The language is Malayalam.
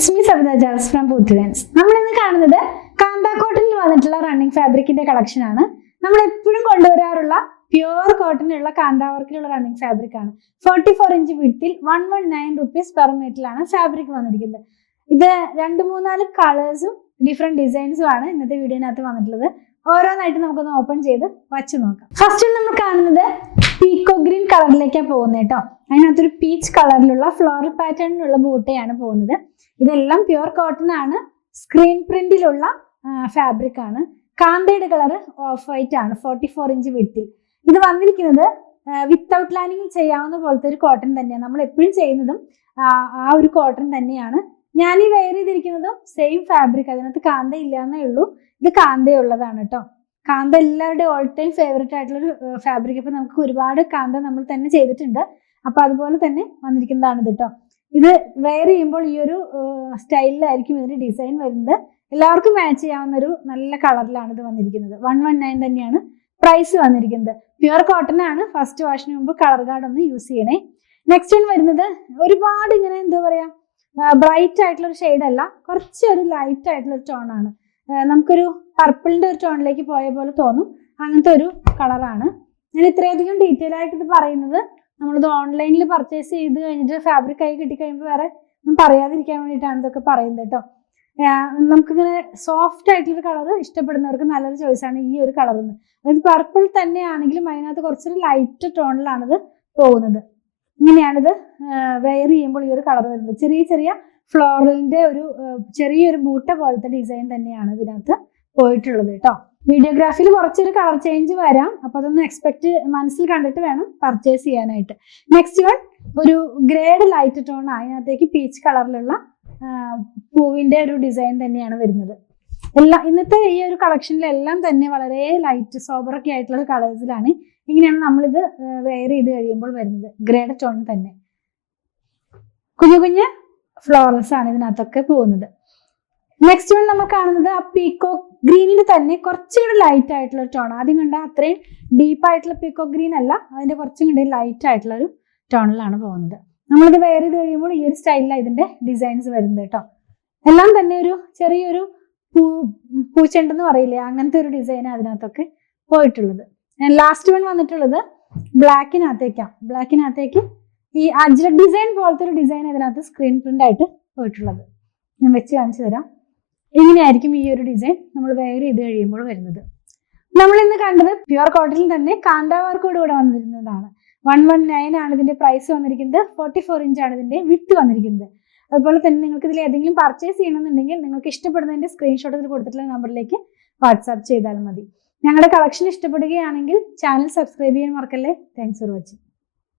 ഇറ്റ്സ് മീ സവിത ജാസ് ഫ്രം പൂത്തുവൻസ്. നമ്മൾ ഇന്ന് കാണുന്നത് കാന്ത കോട്ടണിൽ വന്നിട്ടുള്ള റണ്ണിങ് ഫാബ്രിക്കിന്റെ കളക്ഷൻ ആണ്. നമ്മൾ എപ്പോഴും കൊണ്ടുവരാറുള്ള പ്യുവർ കോട്ടണിലുള്ള കാന്ത വർക്കിലുള്ള റണ്ണിങ് ഫാബ്രിക് ആണ്. 44 ഇഞ്ച് വിഡ്ത്തിൽ 119 rupees പെർ മീറ്ററിലാണ് ഫാബ്രിക് വന്നിരിക്കുന്നത്. ഇത് 2-3-4 കളേഴ്സും ഡിഫറെന്റ് ഡിസൈൻസും ആണ് ഇന്നത്തെ വീഡിയോനകത്ത് വന്നിട്ടുള്ളത്. ഓരോന്നായിട്ട് നമുക്കൊന്ന് ഓപ്പൺ ചെയ്ത് വച്ച് നോക്കാം. ഫസ്റ്റ് നമ്മൾ കാണുന്നത് പീക്കോ ഗ്രീൻ കളറിലേക്കാണ് പോകുന്നത് കേട്ടോ. അതിനകത്തൊരു പീച്ച് കളറിലുള്ള ഫ്ലോറൽ പാറ്റേണിലുള്ള ബൂട്ടയാണ് പോകുന്നത്. ഇതെല്ലാം പ്യുവർ കോട്ടൺ ആണ്. സ്ക്രീൻ പ്രിന്റിലുള്ള ഫാബ്രിക് ആണ്. കാന്തയുടെ കളർ ഓഫ് വൈറ്റ് ആണ്. 44 ഇഞ്ച് വിഡ്ത്തിൽ ഇത് വന്നിരിക്കുന്നത് വിത്തൗട്ട് ലൈനിങ്ങിൽ ചെയ്യാവുന്ന പോലത്തെ ഒരു കോട്ടൺ തന്നെയാണ്. നമ്മൾ എപ്പോഴും ചെയ്യുന്നതും ആ ഒരു കോട്ടൺ തന്നെയാണ്. ഞാൻ ഈ വെയർ ചെയ്തിരിക്കുന്നതും സെയിം ഫാബ്രിക്. അതിനകത്ത് കാന്ത ഇല്ലാന്നേ ഉള്ളൂ. ഇത് കാന്തയുള്ളതാണ് കേട്ടോ. കാന്ത എല്ലാവരുടെയും ഓൾ ടൈം ഫേവറേറ്റ് ആയിട്ടുള്ളൊരു ഫാബ്രിക്. ഇപ്പൊ നമുക്ക് ഒരുപാട് കാന്ത നമ്മൾ തന്നെ ചെയ്തിട്ടുണ്ട്. അപ്പൊ അതുപോലെ തന്നെ വന്നിരിക്കുന്നതാണ് ഇത് കേട്ടോ. ഇത് വെയർ ചെയ്യുമ്പോൾ ഈ ഒരു സ്റ്റൈലിലായിരിക്കും ഇതിന്റെ ഡിസൈൻ വരുന്നത്. എല്ലാവർക്കും മാച്ച് ചെയ്യാവുന്ന ഒരു നല്ല കളറിലാണ് ഇത് വന്നിരിക്കുന്നത്. 119 തന്നെയാണ് പ്രൈസ് വന്നിരിക്കുന്നത്. പ്യുവർ കോട്ടൺ ആണ്. ഫസ്റ്റ് വാഷിന് മുമ്പ് കളർ ഗാർഡ് ഒന്ന് യൂസ് ചെയ്യണേ. നെക്സ്റ്റ് വൺ വരുന്നത് ഒരുപാട് ഇങ്ങനെ എന്താ പറയാ ബ്രൈറ്റ് ആയിട്ടുള്ള ഒരു ഷെയ്ഡ് അല്ല, കുറച്ചൊരു ലൈറ്റ് ആയിട്ടുള്ള ഒരു ടോൺ ആണ്. നമുക്കൊരു പർപ്പിളിന്റെ ഒരു ടോണിലേക്ക് പോയ പോലെ തോന്നും. അങ്ങനത്തെ ഒരു കളറാണ്. ഞാൻ ഇത്രയധികം ഡീറ്റെയിൽ ആയിട്ട് ഇത് പറയുന്നത് നമ്മളിത് ഓൺലൈനിൽ പർച്ചേസ് ചെയ്ത് കഴിഞ്ഞിട്ട് ഫാബ്രിക് ആയി കിട്ടിക്കഴിയുമ്പോൾ വേറെ ഒന്നും പറയാതിരിക്കാൻ വേണ്ടിയിട്ടാണ് ഇതൊക്കെ പറയുന്നത് കേട്ടോ. നമുക്കിങ്ങനെ സോഫ്റ്റ് ആയിട്ടുള്ളൊരു കളർ ഇഷ്ടപ്പെടുന്നവർക്ക് നല്ലൊരു ചോയ്സാണ് ഈ ഒരു കളർ. അതായത് പർപ്പിൾ തന്നെയാണെങ്കിലും അതിനകത്ത് കുറച്ചൊരു ലൈറ്റ് ടോണിലാണിത് പോകുന്നത്. ഇങ്ങനെയാണിത് വെയർ ചെയ്യുമ്പോൾ ഈ ഒരു കളർ വരുന്നത്. ചെറിയ ചെറിയ ഫ്ലോറലിന്റെ ഒരു ചെറിയൊരു ബൂട്ട പോലത്തെ ഡിസൈൻ തന്നെയാണ് ഇതിനകത്ത് പോയിട്ടുള്ളത് കേട്ടോ. വീഡിയോഗ്രാഫിയിൽ കുറച്ചൊരു കളർ ചേഞ്ച് വരാം. അപ്പൊ അതൊന്ന് മനസ്സിൽ കണ്ടിട്ട് വേണം പർച്ചേസ് ചെയ്യാനായിട്ട്. നെക്സ്റ്റ് വൺ ഒരു ഗ്രേഡ് ലൈറ്റ് ടോൺ. അതിനകത്തേക്ക് പീച്ച് കളറിലുള്ള പൂവിന്റെ ഒരു ഡിസൈൻ തന്നെയാണ് വരുന്നത്. ഇന്നത്തെ ഈ ഒരു കളക്ഷനിലെല്ലാം തന്നെ വളരെ ലൈറ്റ് സോബറൊക്കെ ആയിട്ടുള്ള കളേഴ്സിലാണ്. ഇങ്ങനെയാണ് നമ്മളിത് വെയർ ചെയ്ത് കഴിയുമ്പോൾ വരുന്നത്. ഗ്രേഡ് ടോൺ തന്നെ കുഞ്ഞു കുഞ്ഞ് ഫ്ലോറൽസ് ആണ് ഇതിനകത്തൊക്കെ പോകുന്നത്. നെക്സ്റ്റ് വൺ നമ്മൾ കാണുന്നത് ആ പീക്കോ ഗ്രീനിൽ തന്നെ കുറച്ചുകൂടി ലൈറ്റ് ആയിട്ടുള്ള ഒരു ടോൺ. ആദ്യം കണ്ട അത്രയും ഡീപ്പ് ആയിട്ടുള്ള പീക്കോ ഗ്രീൻ അല്ല, അതിന്റെ കുറച്ചും കൂടി ലൈറ്റ് ആയിട്ടുള്ള ഒരു ടോണിലാണ് പോകുന്നത്. നമ്മളിത് വെയർ ചെയ്ത് കഴിയുമ്പോൾ ഈ ഒരു സ്റ്റൈലിലാണ് ഇതിന്റെ ഡിസൈൻസ് വരുന്നത് കേട്ടോ. എല്ലാം തന്നെ ഒരു ചെറിയൊരു പൂച്ചെണ്ടെന്ന് പറയില്ലേ, അങ്ങനത്തെ ഒരു ഡിസൈൻ അതിനകത്തൊക്കെ പോയിട്ടുള്ളത്. ലാസ്റ്റ് വൺ വന്നിട്ടുള്ളത് ബ്ലാക്കിനകത്തേക്ക് ഈ അജ്രക് ഡിസൈൻ പോലത്തെ ഒരു ഡിസൈൻ ഇതിനകത്ത് സ്ക്രീൻ പ്രിന്റ് ആയിട്ട് പോയിട്ടുള്ളത്. ഞാൻ വെച്ച് കാണിച്ചു തരാം. ഇങ്ങനെയായിരിക്കും ഈ ഒരു ഡിസൈൻ നമ്മൾ വെയർ ചെയ്ത് കഴിയുമ്പോൾ വരുന്നത്. നമ്മൾ ഇന്ന് കണ്ടത് പ്യുവർ കോട്ടണിൽ തന്നെ കാന്ത വർക്കോട് കൂടെ വന്നിരുന്നതാണ്. 119 ആണ് ഇതിന്റെ പ്രൈസ് വന്നിരിക്കുന്നത്. 44 ഇഞ്ച് ആണ് ഇതിന്റെ വിഡ്ത്ത് വന്നിരിക്കുന്നത്. അതുപോലെ തന്നെ നിങ്ങൾക്ക് ഇതിൽ ഏതെങ്കിലും പർച്ചേസ് ചെയ്യണമെന്നുണ്ടെങ്കിൽ നിങ്ങൾക്ക് ഇഷ്ടപ്പെടുന്നതിന്റെ സ്ക്രീൻഷോട്ട് ഇതിൽ കൊടുത്തിട്ടുള്ള നമ്പറിലേക്ക് വാട്സാപ്പ് ചെയ്താൽ മതി. ഞങ്ങളുടെ കളക്ഷൻ ഇഷ്ടപ്പെടുകയാണെങ്കിൽ ചാനൽ സബ്സ്ക്രൈബ് ചെയ്യാൻ മറക്കല്ലേ. Thanks for watching.